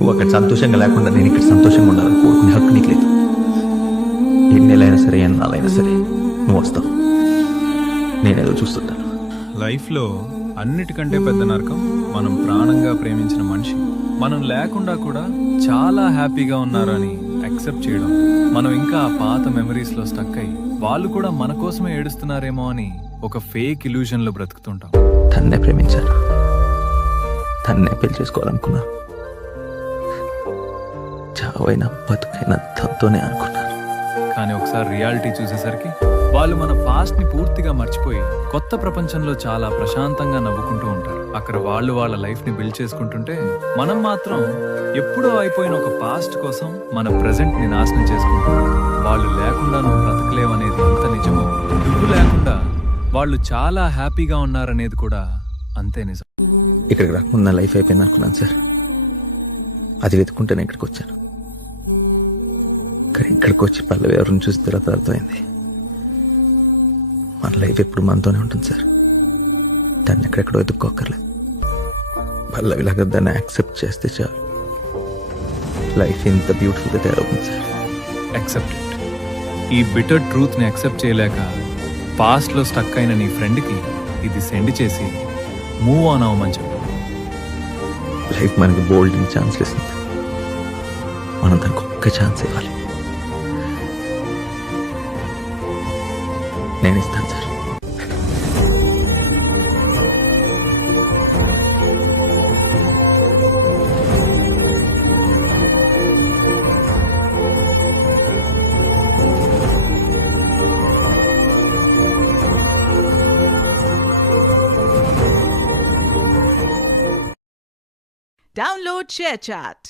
నువ్వు అక్కడ సంతోషంగా లేకుండా నేను ఇక్కడ సంతోషంగా ఉండాలని కోరుకునే హక్కు నీకు లేదు. ఎన్నెలైనా సరే ఎన్నాళ్ళైనా సరే నువ్వు వస్తావు, నేనేదో చూస్తుంటాను. లైఫ్లో అన్నిటికంటే పెద్ద నరకం మనం ప్రాణంగా ప్రేమించిన మనిషి మనం లేకుండా కూడా చాలా హ్యాపీగా ఉన్నారు అని యాక్సెప్ట్ చేయడం. మనం ఇంకా ఆ పాత మెమరీస్లో స్టక్ అయ్యి వాళ్ళు కూడా మన కోసమే ఏడుస్తున్నారేమో అని ఒక ఫేక్ ఇల్యూజన్లో బ్రతుకుతుంటాం. తన్నే ప్రేమించాను, తన్నే పెళ్లి చేసుకోవాలనుకున్నాను. చావైనా బతుకైనా తనతోనే అనుకున్నాను. కానీ ఒకసారి రియాలిటీ చూసేసరికి వాళ్ళు మన పాస్ట్ ని పూర్తిగా మర్చిపోయి కొత్త ప్రపంచంలో చాలా ప్రశాంతంగా నవ్వుకుంటూ ఉంటారు. అక్కడ వాళ్ళు వాళ్ళ లైఫ్ ని బిల్డ్ చేసుకుంటుంటే మనం మాత్రం ఎప్పుడో అయిపోయిన ఒక పాస్ట్ కోసం మన ప్రెజెంట్ ని నాశనం చేసుకుంటున్నాం. వాళ్ళు లేకుండా నువ్వు బ్రతకలేవనేది ఎంత నిజమో, నువ్వు లేకుండా వాళ్ళు చాలా హ్యాపీగా ఉన్నారనేది కూడా అంతే నిజం. ఇక్కడికి రాకుండా నా లైఫ్ అయిపోయింది అనుకున్నాను సార్. అది వెతుకుంటేనే ఇక్కడికి వచ్చాను. కానీ ఇక్కడికి వచ్చి పల్లవి ఎవరిని చూసి తర్వాత అర్థమైంది, మన లైఫ్ ఎప్పుడు మనతోనే ఉంటుంది సార్. దాన్ని ఎక్కడెక్కడో వెతుక్కోక్కర్లేదు. పల్లవిలాగా దాన్ని యాక్సెప్ట్ చేస్తే చాలు, లైఫ్ ఇంత బ్యూటిఫుల్గా తయారవుతుంది సార్. Accept it. ఈ బిటర్ ట్రూత్ ని యాక్సెప్ట్ చేయలేక పాస్ట్ లో స్టక్ అయిన నీ ఫ్రెండ్ కి ఇది సెండ్ చేసి మూవ్ ఆన్ అవ్వమని చెప్పు. లైఫ్ మనకి బోల్డ్ ఛాన్స్ ఇస్తుంది, మనం దానికి ఒక్క ఛాన్స్ ఇవ్వాలి. నేను ఇస్తాను సార్. Download ShareChat.